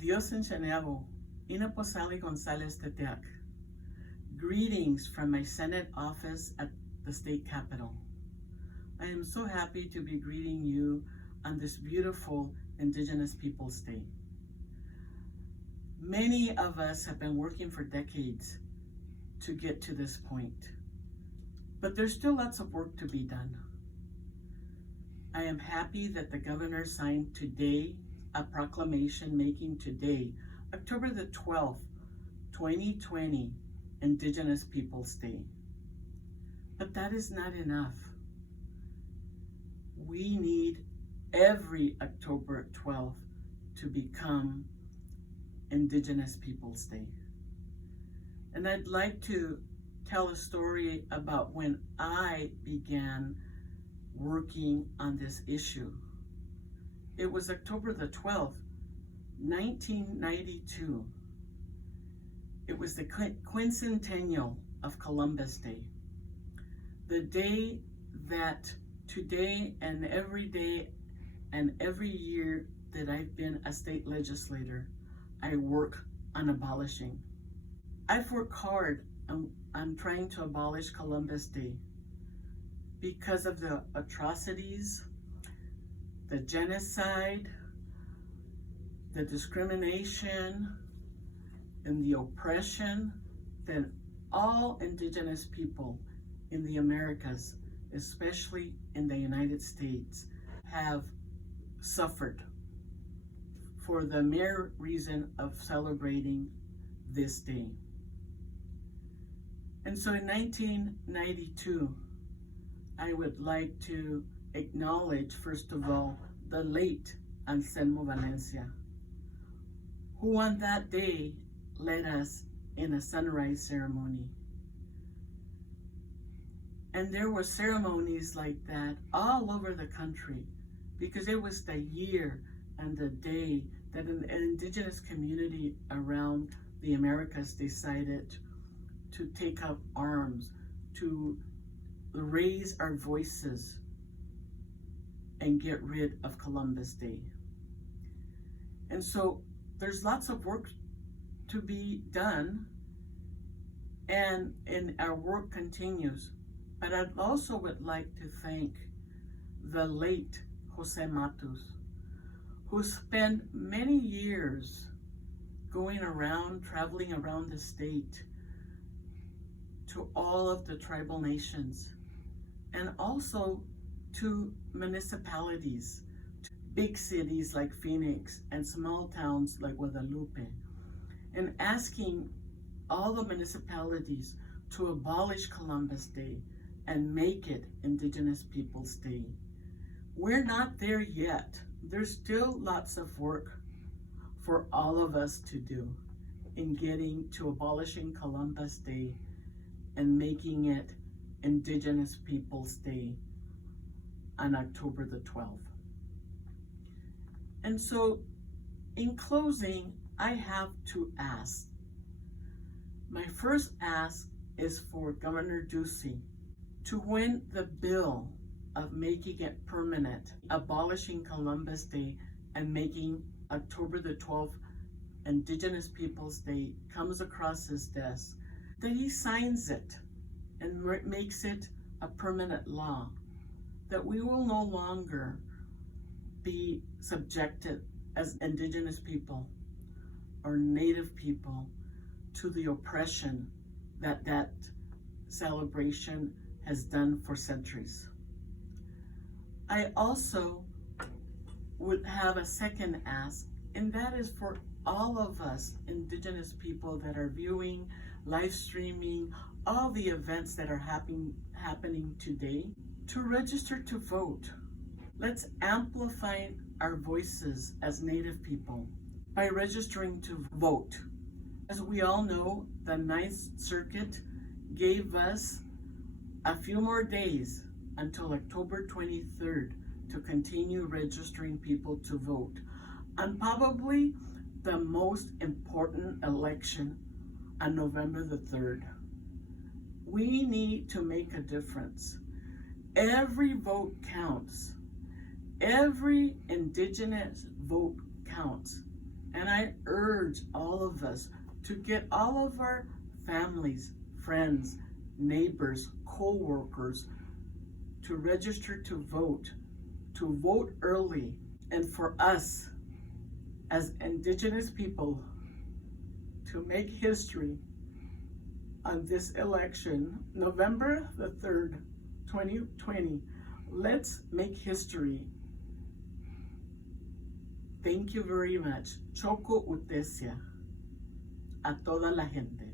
Dios enseñado, Inaposali Gonzales Teteac. Greetings from my Senate office at the state capitol. I am so happy to be greeting you on this beautiful Indigenous Peoples Day. Many of us have been working for decades to get to this point, but there's still lots of work to be done. I am happy that the governor signed today a proclamation making today, October the 12th, 2020, Indigenous Peoples Day. But that is not enough. We need every October 12th to become Indigenous Peoples Day. And I'd like to tell a story about when I began working on this issue. It was October the 12th, 1992. It was the quincentennial of Columbus Day. The day that today and every year that I've been a state legislator, I work on abolishing. I've worked hard on trying to abolish Columbus Day because of the atrocities, the genocide, the discrimination, and the oppression that all Indigenous people in the Americas, especially in the United States, have suffered for the mere reason of celebrating this day. And so in 1992, I would like to acknowledge, first of all, the late Anselmo Valencia, who on that day led us in a sunrise ceremony. And there were ceremonies like that all over the country because it was the year and the day that an Indigenous community around the Americas decided to take up arms, to raise our voices and get rid of Columbus Day. And so there's lots of work to be done, and our work continues. But I also would like to thank the late Jose Matus, who spent many years traveling around the state to all of the tribal nations, and also to municipalities, to big cities like Phoenix and small towns like Guadalupe, and asking all the municipalities to abolish Columbus Day and make it Indigenous Peoples Day. We're not there yet. There's still lots of work for all of us to do in getting to abolishing Columbus Day and making it Indigenous Peoples Day on October the 12th. And so, in closing, I have two asks. My first ask is for Governor Ducey to win the bill of making it permanent, abolishing Columbus Day and making October the 12th Indigenous Peoples Day comes across his desk, that he signs it and makes it a permanent law, that we will no longer be subjected as Indigenous people or Native people to the oppression that celebration has done for centuries. I also would have a second ask, and that is for all of us Indigenous people that are viewing, live streaming, all the events that are happening today, to register to vote. Let's amplify our voices as Native people by registering to vote. As we all know, the Ninth Circuit gave us a few more days until October 23rd to continue registering people to vote on probably the most important election on November the 3rd. We need to make a difference. Every vote counts. Every Indigenous vote counts. And I urge all of us to get all of our families, friends, neighbors, co-workers to register to vote early. And for us as Indigenous people to make history on this election, November the 3rd, 2020. Let's make history. Thank you very much. Choco Utesia. A toda la gente.